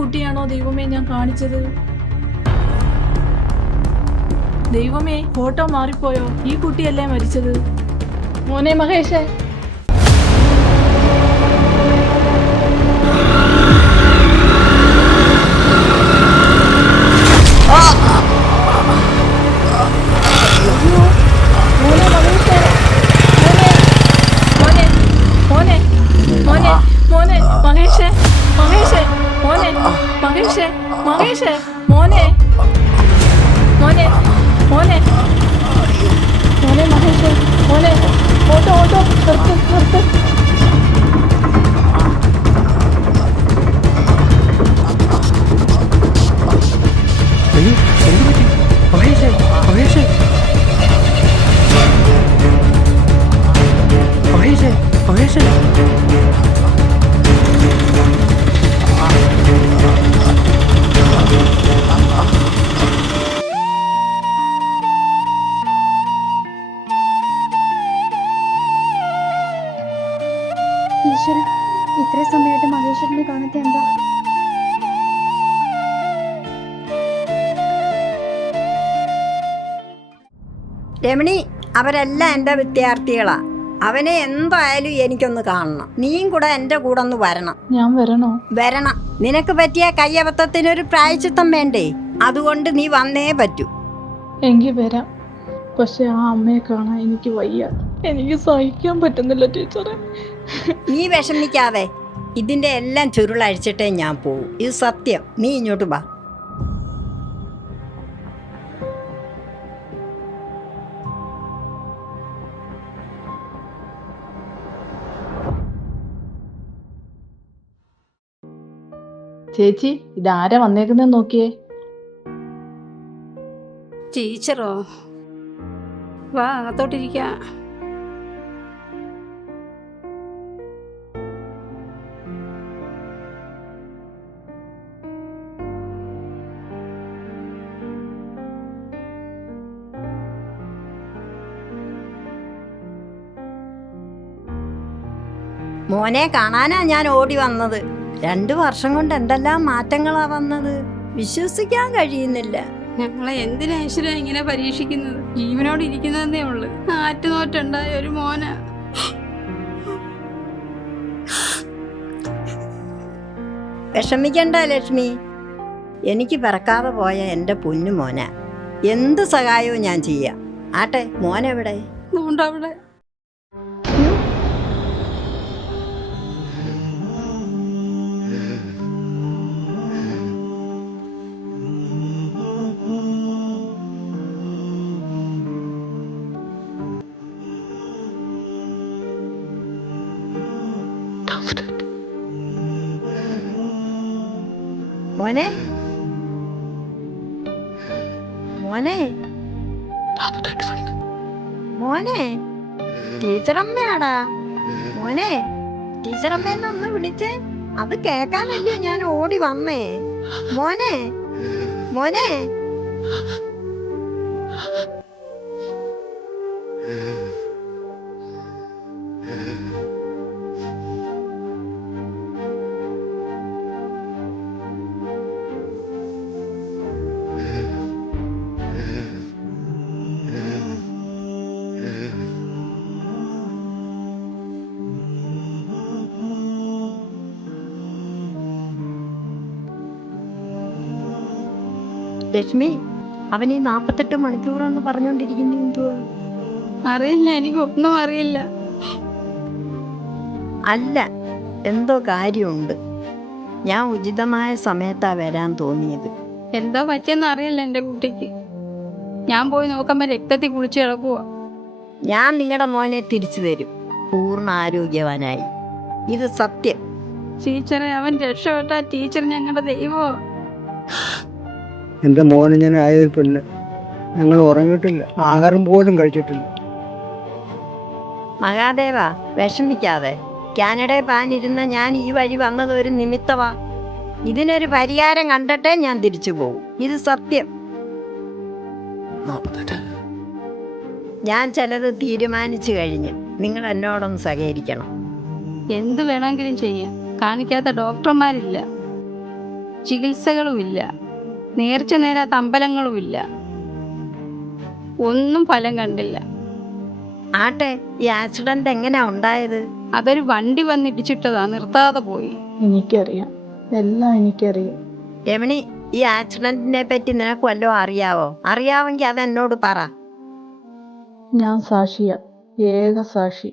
കുട്ടിയാണോ ദൈവമേ ഞാൻ കാണിച്ചത്? ദൈവമേ, ഫോട്ടോ മാറിപ്പോയോ? ഈ കുട്ടിയല്ലേ മരിച്ചത്? മോനെ മഹേഷേ, മഹേഷേ, മോനെ മോനെ മോനെ മോനെ മഹേഷേ, മോനെ ഓട്ടോ ഓട്ടോ നിർത്ത് നിർത്ത്. മഹേഷേ മഹേഷേ മഹേഷേ മഹേഷേ ഈശ്വര, ഇത്ര സമയമായിട്ട് മഹേശ്വരനെ കാണാത്ത എന്താ? രമണി, അവരെല്ലാം എൻ്റെ വിദ്യാർത്ഥികളാ. അവനെ എന്തായാലും എനിക്കൊന്ന് കാണണം. നീയും കൂടെ എൻ്റെ കൂടെ ഒന്ന് വരണം. ഞാൻ വരണോ? വരണം. നിനക്ക് പറ്റിയ കയ്യബദ്ധത്തിനൊരു പ്രായശ്ചിത്തം വേണ്ടേ? അതുകൊണ്ട് നീ വന്നേ പറ്റൂ. എങ്കിൽ വരാം. പക്ഷെ ആ അമ്മയെ കാണാൻ എനിക്ക് വയ്യ. എനിക്ക് സഹിക്കാൻ പറ്റുന്നില്ല ടീച്ചറെ. നീ വിഷമിക്കാതെ. ഇതിൻ്റെ എല്ലാം ചുരുളഴിച്ചിട്ടേ ഞാൻ പോവും. ഇത് സത്യം. നീ ഇങ്ങോട്ട് വാ. ചേച്ചി, ഇതാരാ വന്നേക്കുന്നെന്ന് നോക്കിയേ. ടീച്ചറോ? വാ, അകത്തോട്ടിരിക്കാം. മോനെ കാണാനാ ഞാൻ ഓടി വന്നത്. 2 വർഷം കൊണ്ട് എന്തെല്ലാം മാറ്റങ്ങളാ വന്നത്. വിശ്വസിക്കാൻ കഴിയുന്നില്ല. ഞങ്ങളെ എന്തിനാ ഈശ്വര ഇങ്ങനെ പരീക്ഷിക്കുന്നത്? ജീവനോട് ഇരിക്കുന്നതേ ഉള്ളു. ആറ്റുനോറ്റുണ്ടായ ഒരു മോന. വിഷമിക്കണ്ട ലക്ഷ്മി. എനിക്ക് പിറക്കാതെ പോയ എൻ്റെ പൊന്നു മോന. എന്ത് സഹായവും ഞാൻ ചെയ്യാം. ആട്ടെ, മോനെവിടെ? അതുകൊണ്ടവിടെ മോനെ മോനെ മോനെ, ടീച്ചറമ്മയാടാ. മോനെ, ടീച്ചറമ്മേന്നൊന്ന് വിളിച്ചേ. അത് കേൾക്കാനല്ലേ ഞാൻ ഓടി വന്നേ. മോനെ മോനെ ലക്ഷ്മി, അവൻ ഈ 48 മണിക്കൂറെന്ന് പറഞ്ഞോണ്ടിരിക്കുന്നു. എന്തുവാ? അറിയില്ല, എനിക്കൊന്നും അറിയില്ല. അല്ല, എന്തോ കാര്യമുണ്ട്. ഞാൻ ഉചിതമായ സമയത്താ വരാൻ തോന്നിയത്. എന്തോ പറ്റിയെന്ന് അറിയില്ല എൻ്റെ കുട്ടിക്ക്. ഞാൻ പോയി നോക്കുമ്പോ രക്തത്തിൽ കുളിച്ച് കിടക്കുക. ഞാൻ നിങ്ങളുടെ മോനെ തിരിച്ചു തരും, പൂർണ്ണ ആരോഗ്യവാനായി. ഇത് സത്യം. ടീച്ചറെ, അവൻ രക്ഷപ്പെട്ട ടീച്ചർ ഞങ്ങളുടെ ദൈവമോ. എൻ്റെ മോനെ ഞാൻ ആയതിൽ പിന്നെ ഞങ്ങൾ ഉറങ്ങിയിട്ടില്ല, ആഹാരം പോലും കഴിച്ചിട്ടില്ല. മഹാദേവ, വിഷമിക്കാതെ. കാനഡയിൽ പാനിരുന്ന ഞാൻ ഈ വഴി വന്നത് ഒരു നിമിത്തമാ. ഇതിനൊരു പരിഹാരം കണ്ടിട്ടേ ഞാൻ തിരിച്ചു പോകും. ഇത് സത്യം. ഞാൻ ചിലത് തീരുമാനിച്ചു കഴിഞ്ഞ്. നിങ്ങൾ എന്നോടൊന്ന് സഹകരിക്കണം. എന്ത് വേണമെങ്കിലും ചെയ്യാം. കാണിക്കാത്ത ഡോക്ടർമാരില്ല. ചികിത്സകളുമില്ല, നേർച്ച നേരാത്ത അമ്പലങ്ങളുമില്ല. ഒന്നും ഫലം കണ്ടില്ല. ആട്ടെ, ഈ ആക്സിഡന്റ് എങ്ങനെയാ ഉണ്ടായത്? അതൊരു വണ്ടി വന്നിടിച്ചിട്ടതാ, നിർത്താതെ പോയി. എനിക്കറിയാം, എല്ലാം എനിക്കറിയാം. രമണി, ഈ ആക്സിഡന്റിനെ പറ്റി നിനക്ക് വല്ലതും അറിയാവോ? അറിയാമെങ്കിൽ അതെന്നോട് പറ. ഞാൻ സാക്ഷിയാ, ഏക സാക്ഷി.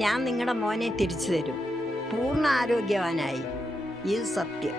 ഞാൻ നിങ്ങളുടെ മോനെ തിരിച്ചു തരും, പൂർണ്ണ ആരോഗ്യവാനായി. ഇത് സത്യം.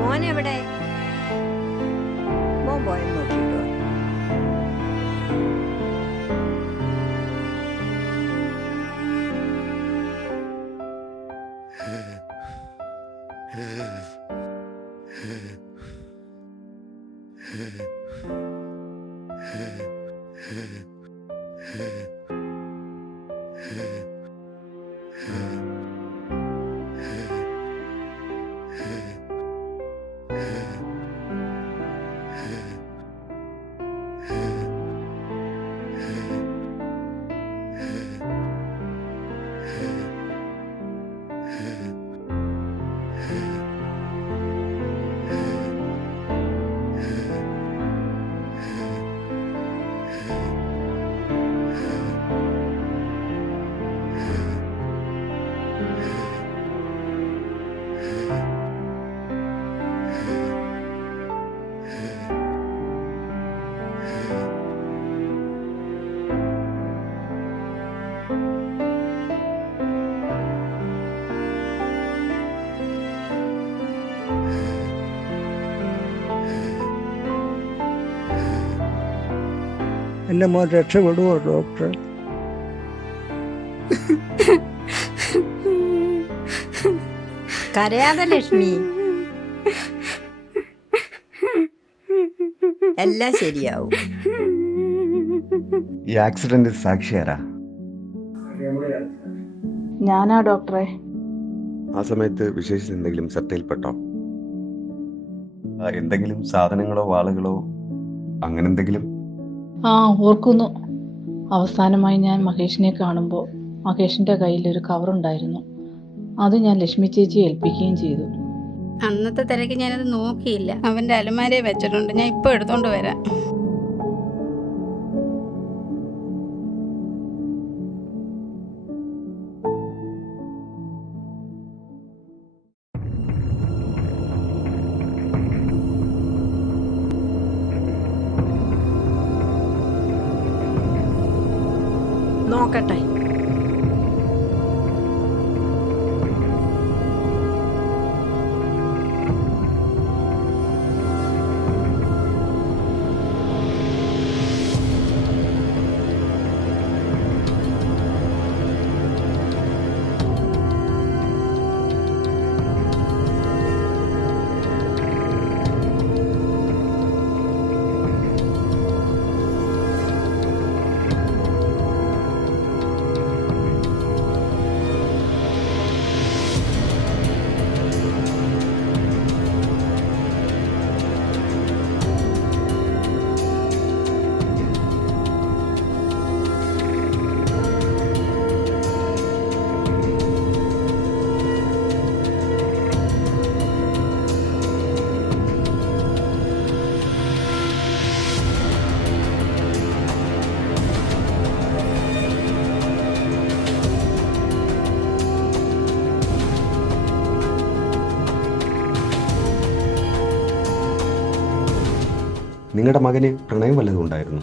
മോനെവിടെ? മോൻ പോയി നോക്കിട്ടോ. എൻ്റെ മോൻ രക്ഷപ്പെടുവോ ഡോക്ടർ? കരയാതെ ലക്ഷ്മി, എല്ലാം ശരിയാവും. ഈ ആക്സിഡന്റ് സാക്ഷിയാരാ? ഞാനാ ഡോക്ടറെ. ആ സമയത്ത് വിശേഷിച്ച് എന്തെങ്കിലും ശ്രദ്ധയിൽപ്പെട്ടോ? എന്തെങ്കിലും സാധനങ്ങളോ വാളുകളോ അങ്ങനെ എന്തെങ്കിലും? ആ, ഓർക്കുന്നു. അവസാനമായി ഞാൻ മഹേഷിനെ കാണുമ്പോൾ മഹേഷിൻ്റെ കയ്യിലൊരു കവറുണ്ടായിരുന്നു. അത് ഞാൻ ലക്ഷ്മി ചേച്ചിയെ ഏൽപ്പിക്കുകയും ചെയ്തു. അന്നത്തെ തിരക്ക് ഞാനത് നോക്കിയില്ല. അവൻ്റെ അലമാരയെ വെച്ചിട്ടുണ്ട്, ഞാൻ ഇപ്പോൾ എടുത്തോണ്ട് വരാം. നോക്കട്ടെ. നിങ്ങളുടെ മകന് പ്രണയം വല്ലതും ഉണ്ടായിരുന്നു?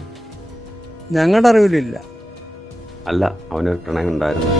ഞങ്ങളുടെ അറിവിലില്ല. അല്ല, അവനൊരു പ്രണയം ഉണ്ടായിരുന്നു.